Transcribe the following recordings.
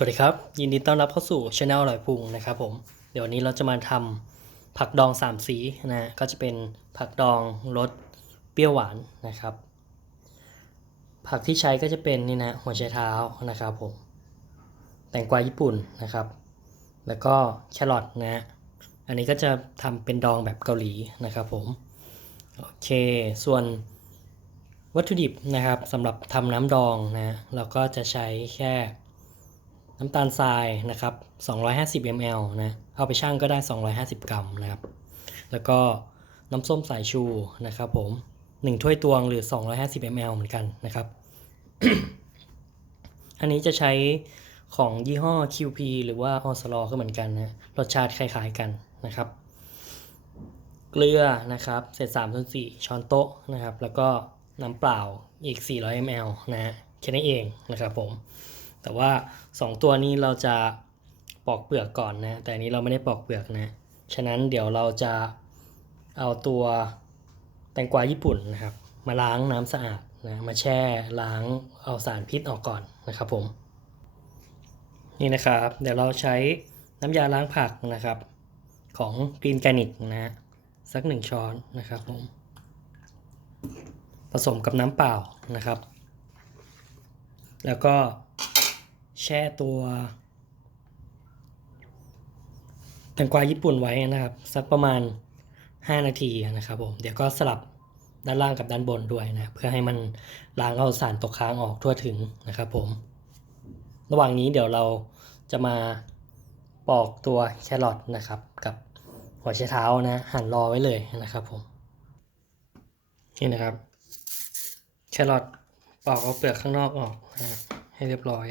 สวัสดีครับ ยินดีต้อนรับเข้าสู่ช anel อร่อยพุงนะครับผม เดี๋ยววันนี้เราจะมาทำผักดองสามสีนะฮะก็จะเป็นผักดองรสเปรี้ยวหวานนะครับ ผักที่ใช้ก็จะเป็นนี่นะหัวไชเท้านะครับผมแตงกวาญี่ปุ่นนะครับ แล้วก็แครอทนะฮะอันนี้ก็จะทำเป็นดองแบบเกาหลีนะครับผมโอเคส่วนวัตถุดิบนะครับสำหรับทำน้ำดองนะเราก็จะใช้แค่ น้ำตาลทรายนะครับ 250 ml นะ เอาไปชั่งก็ได้ 250 กรัมนะครับ แล้วก็น้ำส้มสายชูนะครับผม 1 ถ้วยตวงหรือ 250 ml เหมือนกันนะครับ อันนี้จะใช้ของยี่ห้อ QP หรือว่าออสลอก็เหมือนกันนะ รสชาติคล้ายๆกันนะครับ เกลือนะครับ เศษ3ส่วน4ช้อนโต๊ะนะครับ แล้วก็น้ำเปล่าอีก 400 ml นะแค่นี้เองนะครับผม แต่ว่า 2 ตัวนี้เราจะปอกเปลือกก่อนนะ แต่อันนี้เราไม่ได้ปอกเปลือกนะ ฉะนั้นเดี๋ยวเราจะเอาตัวแตงกวาญี่ปุ่นนะครับ มาล้างน้ำสะอาดนะ มาแช่ล้างเอาสารพิษออกก่อนนะครับผม นี่นะครับ เดี๋ยวเราใช้น้ำยาล้างผักนะครับของกรีนแกนิกนะฮะสักหนึ่งช้อนนะครับผม ผสมกับน้ำเปล่านะครับ แล้วก็ แช่ตัว แตงกวาญี่ปุ่นไว้นะครับ สักประมาณ 5 นาทีนะครับผมเดี๋ยวก็สลับด้านล่างกับด้านบนด้วยนะ เพื่อให้มันล้างเอาสารตกค้างออกทั่วถึงนะครับผม ระหว่างนี้เดี๋ยวเราจะมาปอกตัวแครอทนะครับ กับหัวไชเท้านะ หั่นรอไว้เลยนะครับผม นี่นะครับแครอทปอกเอาเปลือกข้างนอกออกนะฮะให้เรียบร้อย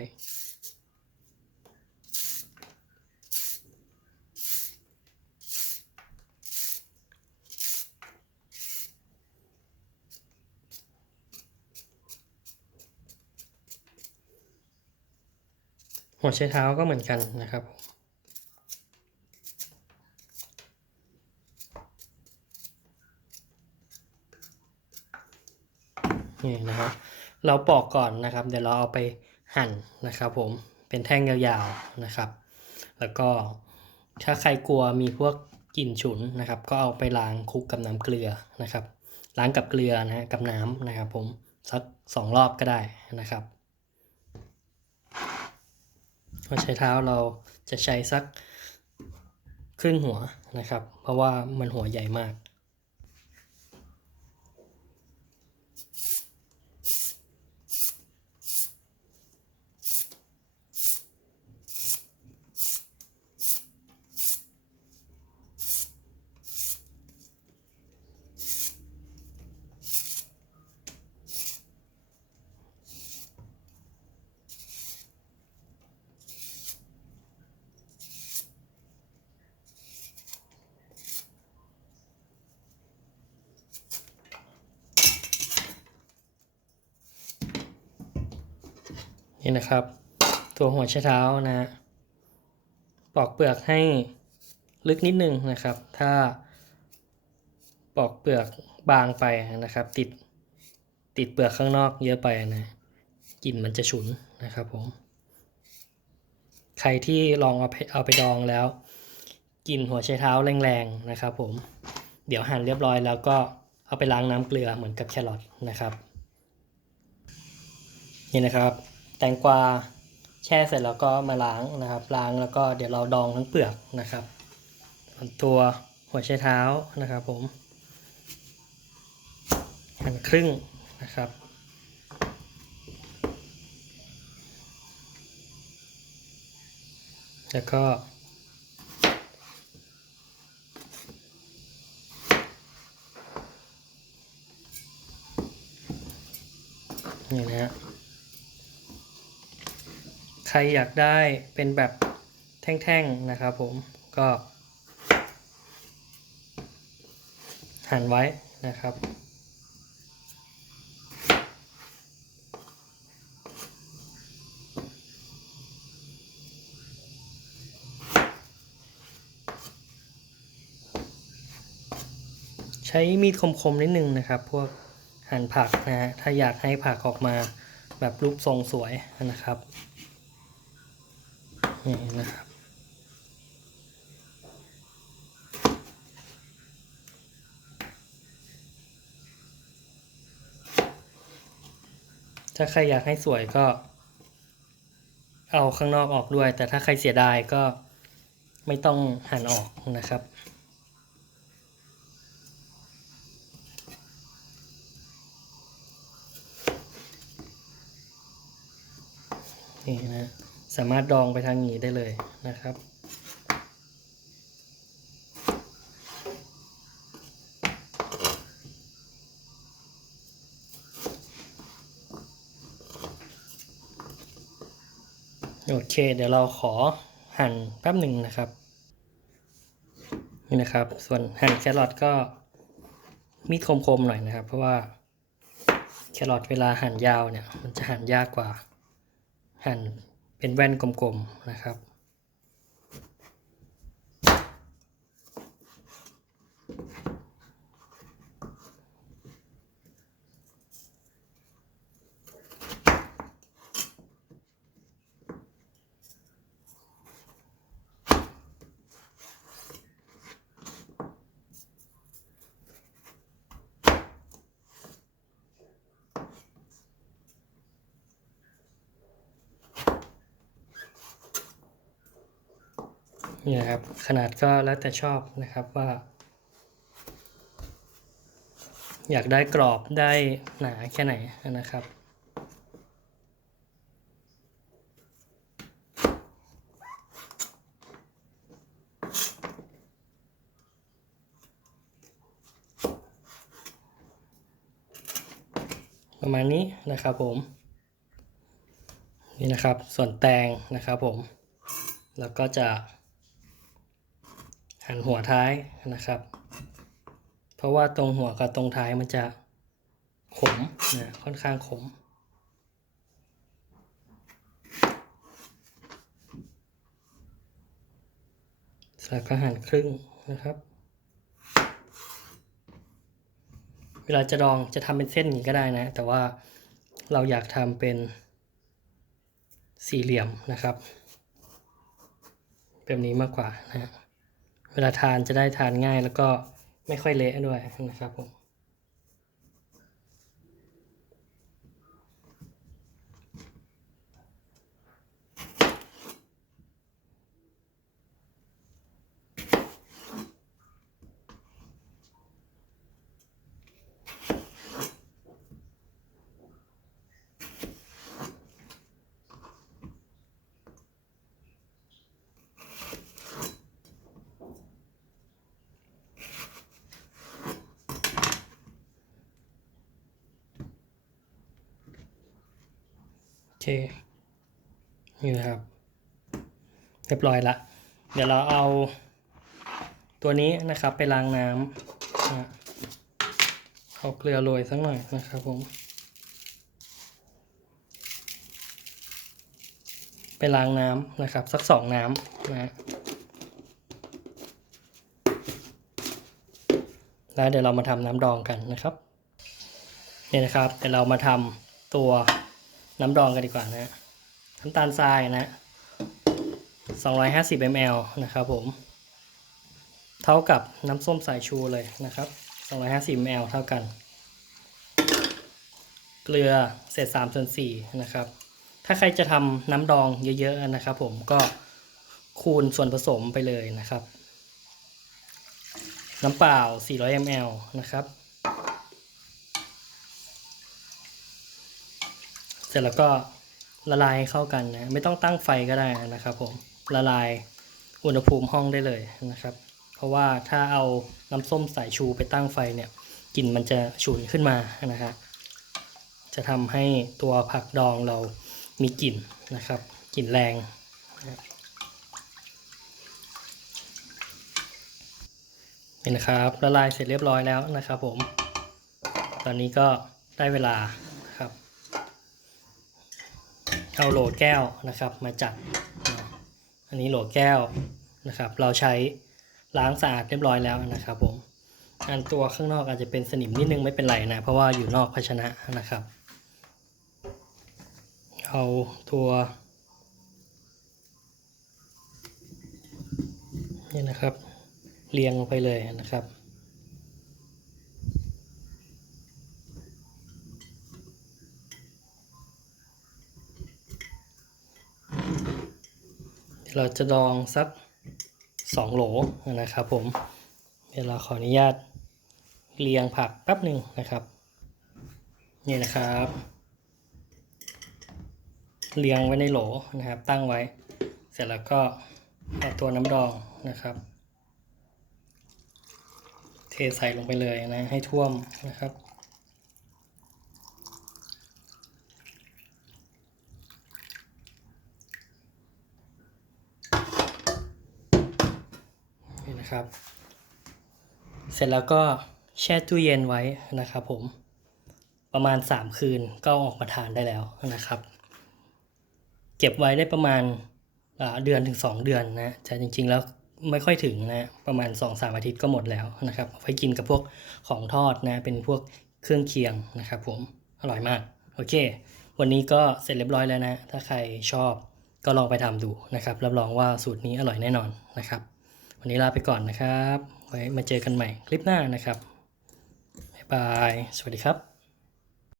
หัวไชเท้าก็เหมือนกันนะครับ นี่นะครับ เราปอกก่อนนะครับ เดี๋ยวเราเอาไปหั่นนะครับ ผม เป็นแท่งยาวๆนะครับ แล้วก็ถ้าใครกลัวมีพวกกลิ่นฉุนนะครับ ก็เอาไปล้างคลุกกับน้ำเกลือนะครับ ล้างกับเกลือนะฮะกับน้ำนะครับ ผมสักสองรอบก็ได้นะครับ หัวไชเท้าเราจะใช้สักครึ่งหัวนะครับ เพราะว่ามันหัวใหญ่มาก นี่นะครับ ตัวหัวไชเท้านะ ปอกเปลือกให้ลึกนิดนึงนะครับ ถ้าปอกเปลือกบางไปนะครับ ติดติดเปลือกข้างนอกเยอะไปนะกลิ่นมันจะฉุนนะครับผม ใครที่ลองเอาไปเอาไปดองแล้วกลิ่นหัวไชเท้าแรงๆนะครับ ผม เดี๋ยวหั่นเรียบร้อยแล้วก็เอาไปล้างน้ำเกลือเหมือนกับแครอทนะครับ นี่นะครับ แตงกวาแช่เสร็จแล้วก็มาล้างนะครับ ล้างแล้วก็เดี๋ยวเราดองทั้งเปลือกนะครับตัวหัวไชเท้านะครับผมหั่นครึ่งนะครับแล้วก็ นี่นะฮะ รอยากได้เป็นแบบแท่งๆนะครับผมก็ หั่นไว้นะครับ ใช้มีดคมๆนิดนึงนะครับ พวกหั่นผักนะฮะถ้าอยากให้ผักออกมาแบบรูปทรงสวยนะครับ นี่นะครับถ้าใครอยากให้สวยก็ เอาข้างนอกออกด้วย แต่ถ้าใครเสียดายก็ไม่ต้องหั่นออกนะครับ นี่นะ สามารถดองไปทางนี้ได้เลยนะครับ โอเค เดี๋ยวเราขอหั่นแป๊บหนึ่งนะครับ นี่นะครับ ส่วนหั่นแครอทก็มีดคมๆหน่อยนะครับ เพราะว่าแครอทเวลาหั่นยาวเนี่ย มันจะหั่นยากกว่าหั่น เป็นแว่นกลมๆนะครับ นี่นะครับ ขนาดก็แล้วแต่ชอบนะครับว่า อยากได้กรอบได้หนาแค่ไหนนะครับประมาณนี้นะครับผมนี่นะครับส่วนแตงนะครับผม แล้วก็จะ หันหัวท้ายนะครับ เพราะว่าตรงหัวกับตรงท้ายมันจะขมนะค่อนข้างขม แล้วก็หั่นครึ่งนะครับ เวลาจะดองจะทำเป็นเส้นอย่างนี้ก็ได้นะ แต่ว่าเราอยากทำเป็นสี่เหลี่ยมนะครับ แบบนี้มากกว่านะฮะ เวลาทานจะได้ทานง่ายแล้วก็ไม่ค่อยเละด้วยนะครับผม เคนี่นะครับ เรียบร้อยละ เดี๋ยวเราเอาตัวนี้นะครับไปล้างน้ำนะเอาเกลือโรยสักหน่อยนะครับผม ไปล้างน้ำนะครับ สักสองน้ำนะแล้วเดี๋ยวเรามาทำน้ำดองกันนะครับนี่นะครับเดี๋ยวเรามาทำตัว น้ำดองกันดีกว่านะน้ำตาลทรายนะ 250 ml นะครับผม เท่ากับน้ำส้มสายชูเลยนะครับ 250 ml เท่ากัน เกลือเศษ3ส่วน4นะครับ ถ้าใครจะทำน้ำดองเยอะๆนะครับผมก็คูณส่วนผสมไปเลยนะครับ น้ำเปล่า 400 ml นะครับ เส ร็จแล้วก็ละลายให้เข้ากันนะไม่ต้องตั้งไฟก็ได้นะครับผมละลายอุณหภูมิห้องได้เลยนะครับ เพราะว่าถ้าเอาน้ำส้มสายชูไปตั้งไฟเนี่ยกลิ่นมันจะฉุนขึ้นมานะครับจะทำให้ตัวผักดองเรามีกลิ่นนะครับกลิ่นแรงนี่นะครับละลายเสร็จเรียบร้อยแล้วนะครับผม ตอนนี้ก็ได้เวลา เอาโหลแก้วนะครับมาจัด อันนี้โหลแก้วนะครับ เราใช้ล้างสะอาดเรียบร้อยแล้วนะครับผมอันตัวข้างนอกอาจจะเป็นสนิมนิดนึงไม่เป็นไรนะเพราะว่าอยู่นอกภาชนะนะครับ เอาตัวนี่นะครับเรียงลงไปเลยนะครับ เราจะดองสักสองโหลนะครับผม เดี๋ยวเราขออนุญาตเรียงผักแป๊บหนึ่งนะครับ นี่นะครับ เรียงไว้ในโหลนะครับ ตั้งไว้ เสร็จแล้วก็เอาตัวน้ำดองนะครับ เทใส่ลงไปเลยนะให้ท่วมนะครับ นะครับ เสร็จแล้วก็แช่ตู้เย็นไว้นะครับผมประมาณ 3 คืนก็ออกมาทานได้แล้วนะครับ เก็บไว้ได้ประมาณเดือนถึง 2 เดือนนะแต่จริง ๆ แล้วไม่ค่อยถึงนะประมาณ 2-3 อาทิตย์ก็หมดแล้วนะครับเอาไว้กินกับพวกของทอดนะเป็นพวกเครื่องเคียงนะครับผมอร่อยมาก โอเค วันนี้ก็เสร็จเรียบร้อยแล้วนะ ถ้าใครชอบก็ลองไปทำดูนะครับ รับรองว่าสูตรนี้อร่อยแน่นอนนะครับ วันนี้ลาไปก่อนนะครับ ไว้มาเจอกันใหม่คลิปหน้านะครับ บ๊ายบาย สวัสดีครับ